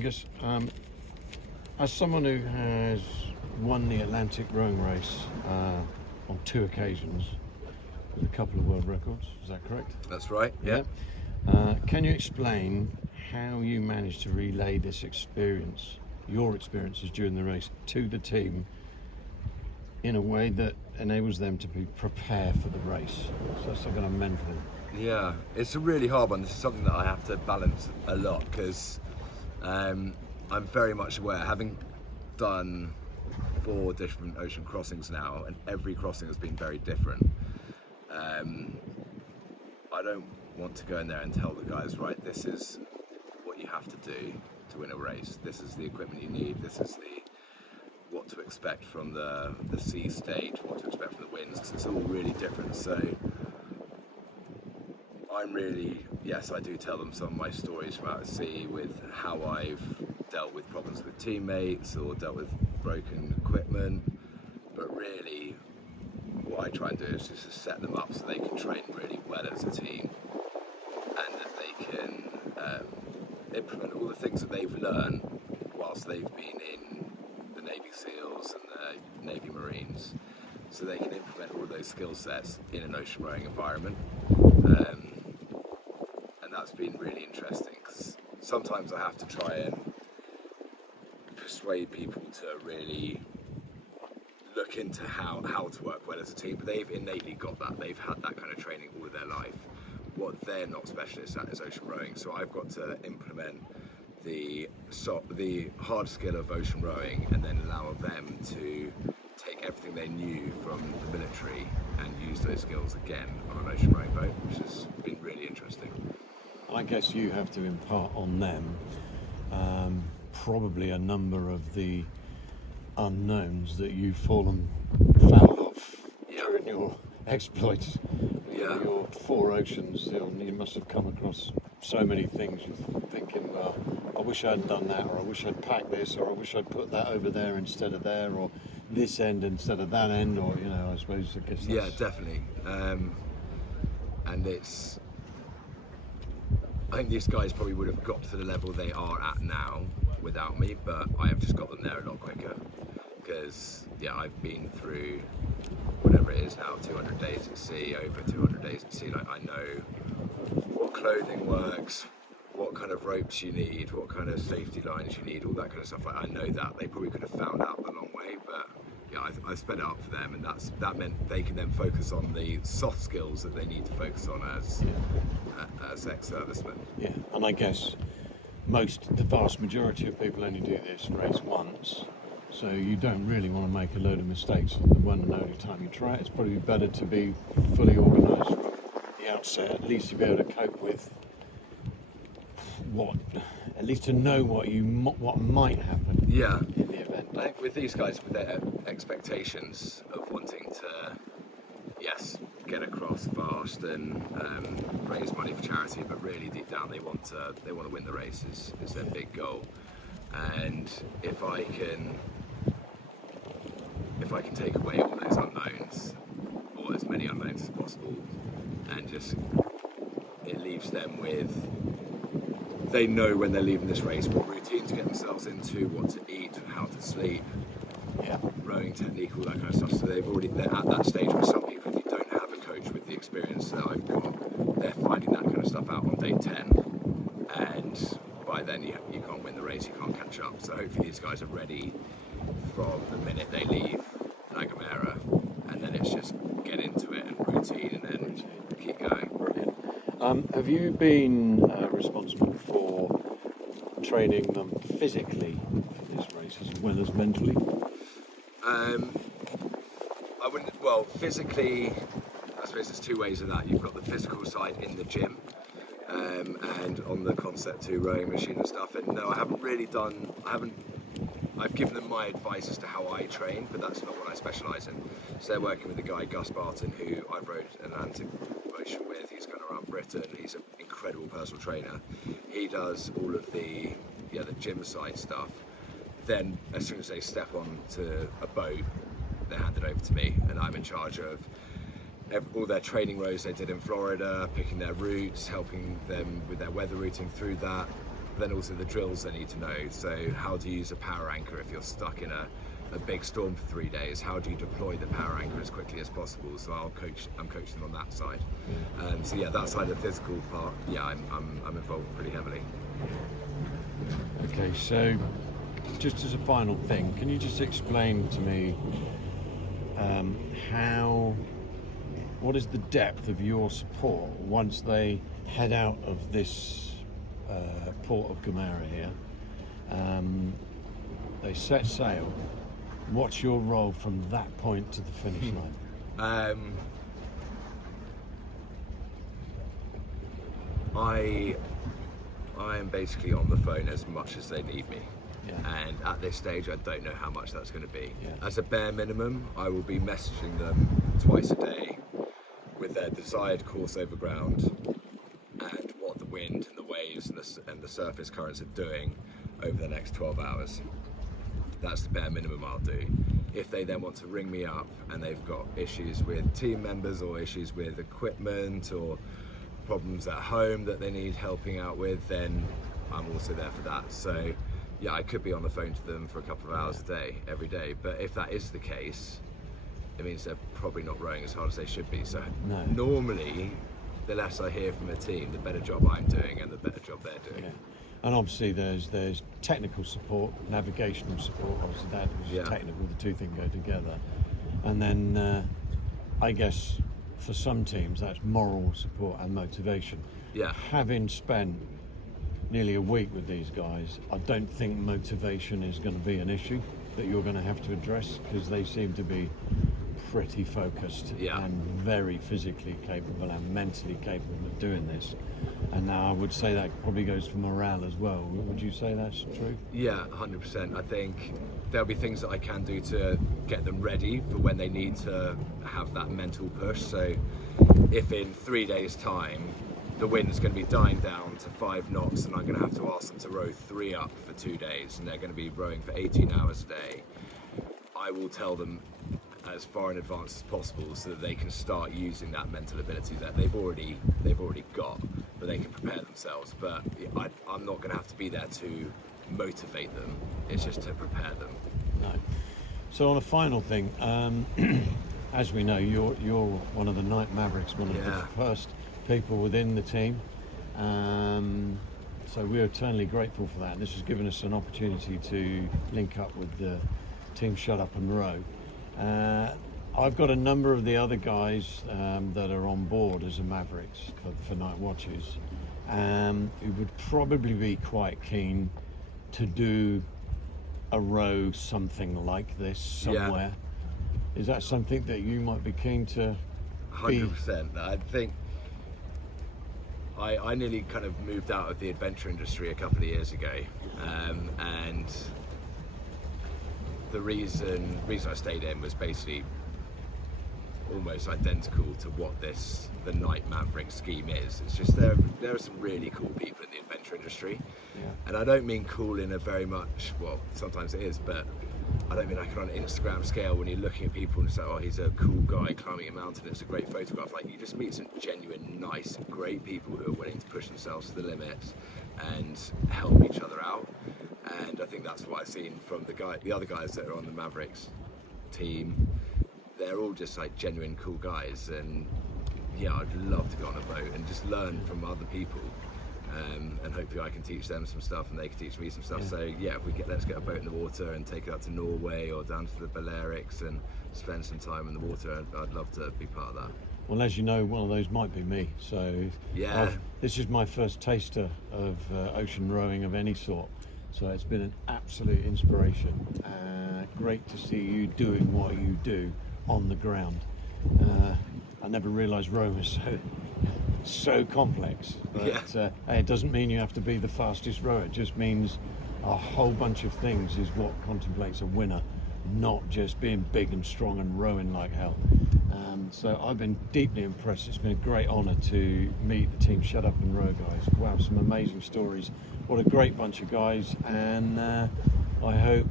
Angus, as someone who has won the Atlantic rowing race on 2 occasions with a couple of world records, is that correct? That's right, yeah. Can you explain how you managed to relay this experience, your experiences during the race, to the team in a way that enables them to be prepared for the race? So it's kind of mental. Yeah, it's a really hard one. This is something that I have to balance a lot because I'm very much aware, having done 4 different ocean crossings now, and every crossing has been very different. I don't want to go in there and tell the guys, right, this is what you have to do to win a race. This is the equipment you need. This is what to expect from the sea stage, what to expect from the winds, because it's all really different. So I'm really, yes, I do tell them some of my stories from out at sea with how I've dealt with problems with teammates or dealt with broken equipment, but really what I try and do is just to set them up so they can train really well as a team, and that they can implement all the things that they've learned whilst they've been in the Navy SEALs and the Navy Marines, so they can implement all of those skill sets in an ocean rowing environment. And that's been really interesting because sometimes I have to try and persuade people to really look into how to work well as a team, but they've innately got that. They've had that kind of training all of their life. What they're not specialists at is ocean rowing, so I've got to implement the hard skill of ocean rowing and then allow them to take everything they knew from the military and use those skills again on an ocean rowing boat, which has been really interesting. I guess you have to impart on them probably a number of the unknowns that you've fallen foul of during your exploits. Your 4 oceans, you must have come across so many things. You're thinking, well, I wish I'd done that, or I wish I'd packed this, or I wish I'd put that over there instead of there, or this end instead of that end, or I suppose I guess that's... Yeah, definitely. And I think these guys probably would have got to the level they are at now without me, but I have just got them there a lot quicker because I've been through whatever it is now, 200 days at sea, over 200 days at sea. Like, I know what clothing works, what kind of ropes you need, what kind of safety lines you need, all that kind of stuff. Like, I know that. They probably could have found out the long way, but I sped it up for them, and that meant they can then focus on the soft skills that they need to focus on as ex-servicemen. Yeah, and I guess the vast majority of people only do this race once, so you don't really want to make a load of mistakes on the one and only time you try it. It's probably better to be fully organised from the outset, at least to be able to cope with at least to know what might happen in the event. I think with these guys, with their expectations of wanting to, get across fast and raise money for charity, but really deep down they want to win the race is their big goal. And if I can take away all those unknowns, or as many unknowns as possible, and just it leaves them with, they know when they're leaving this race what routine to get themselves into, what to eat, how to sleep, rowing technique, all that kind of stuff. So they're at that stage where some people, if you don't have a coach with the experience that I've got, they're finding that kind of stuff out on day 10, and by then you can't win the race, you can't catch up. So hopefully these guys are ready from the minute they leave La Gomera, and then it's just get into it and routine, and then keep going. Brilliant. Have you been responsible for training them physically for this race as well as mentally? I wouldn't. Well, physically, I suppose there's 2 ways of that. You've got the physical side in the gym, and on the Concept 2 rowing machine and stuff. And no, I haven't really done. I've given them my advice as to how I train, but that's not what I specialise in. So they're working with a guy, Gus Barton, who I've rowed Atlantic Ocean with. He's gone around Britain. He's an incredible personal trainer. He does all of the gym side stuff. Then as soon as they step onto a boat, they're handed over to me, and I'm in charge of all their training rows they did in Florida, picking their routes, helping them with their weather routing through that, then also the drills they need to know. So how to use a power anchor if you're stuck in a big storm for 3 days. How do you deploy the power anchor as quickly as possible? So I'm coaching them on that side. So yeah, that side of the physical part, yeah, I'm involved pretty heavily. Okay, so just as a final thing, can you just explain to me what is the depth of your support once they head out of this port of Gomera here? They set sail. What's your role from that point to the finish line? I am basically on the phone as much as they need me. Yeah. And at this stage, I don't know how much that's going to be. Yeah. As a bare minimum, I will be messaging them twice a day with their desired course over ground and what the wind and the waves and the surface currents are doing over the next 12 hours. That's the bare minimum I'll do. If they then want to ring me up and they've got issues with team members or issues with equipment or problems at home that they need helping out with, then I'm also there for that. So yeah, I could be on the phone to them for a couple of hours a day, every day. But if that is the case, it means they're probably not rowing as hard as they should be. So normally, the less I hear from a team, the better job I'm doing and the better job they're doing. Yeah. And obviously there's technical support, navigational support, obviously that is technical, the two things go together. And then I guess for some teams that's moral support and motivation. Yeah. Having spent nearly a week with these guys, I don't think motivation is going to be an issue that you're going to have to address, because they seem to be pretty focused and very physically capable and mentally capable of doing this. And now I would say that probably goes for morale as well. Would you say that's true? Yeah, 100%. I think there'll be things that I can do to get them ready for when they need to have that mental push. So if in 3 days' time the wind's going to be dying down to 5 knots and I'm going to have to ask them to row 3 up for 2 days and they're going to be rowing for 18 hours a day, I will tell them as far in advance as possible so that they can start using that mental ability that they've already got, but they can prepare themselves. But I'm not going to have to be there to motivate them, it's just to prepare them. No. So on a final thing, as we know, you're one of the Nite Mavericks, one of the first people within the team. So we're eternally grateful for that. And this has given us an opportunity to link up with the team Shut Up and Row. I've got a number of the other guys that are on board as a Mavericks for night watches, who would probably be quite keen to do a row something like this somewhere. Is that something that you might be keen to? 100%. I think I nearly kind of moved out of the adventure industry a couple of years ago, and the reason I stayed in was basically almost identical to what the Nite Maverick scheme is. It's just there are some really cool people in the adventure industry, and I don't mean cool in a very much, well, sometimes it is, but I don't mean like on an Instagram scale when you're looking at people and it's like, oh, he's a cool guy climbing a mountain, it's a great photograph. Like, you just meet some genuine, nice, great people who are willing to push themselves to the limits and help each other out. And I think that's what I've seen from the other guys that are on the Mavericks team. They're all just like genuine cool guys, and yeah, I'd love to go on a boat and just learn from other people, and hopefully I can teach them some stuff and they can teach me some stuff. So yeah, if let's get a boat in the water and take it out to Norway or down to the Balearics and spend some time in the water. I'd love to be part of that. Well, as you know, one of those might be me. So this is my first taster of ocean rowing of any sort. So it's been an absolute inspiration. Great to see you doing what you do on the ground. I never realised rowing was so complex. But it doesn't mean you have to be the fastest rower. It just means a whole bunch of things is what contemplates a winner, not just being big and strong and rowing like hell. So I've been deeply impressed. It's been a great honour to meet the team Shut Up and Row guys. Wow, some amazing stories. What a great bunch of guys, and I hope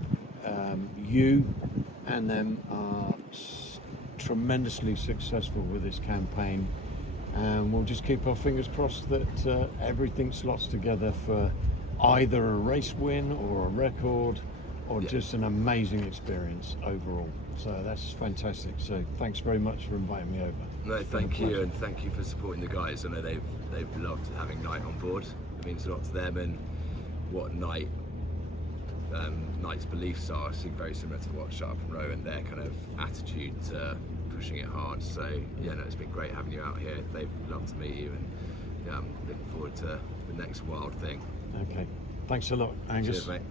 you and them are tremendously successful with this campaign, and we'll just keep our fingers crossed that everything slots together for either a race win or a record or Yeah. just an amazing experience overall. So that's fantastic. So thanks very much for inviting me over. No, It's been a thank you, pleasure. and thank you for supporting the guys. I know they've loved having Nite on board. It means a lot to them, and what Nite's beliefs are seem very similar to what Shut Up and Row and their kind of attitude to pushing it hard. So yeah, no, it's been great having you out here. They've loved to meet you, and yeah, I'm looking forward to the next wild thing. Okay. Thanks a lot, Angus. Cheers, mate.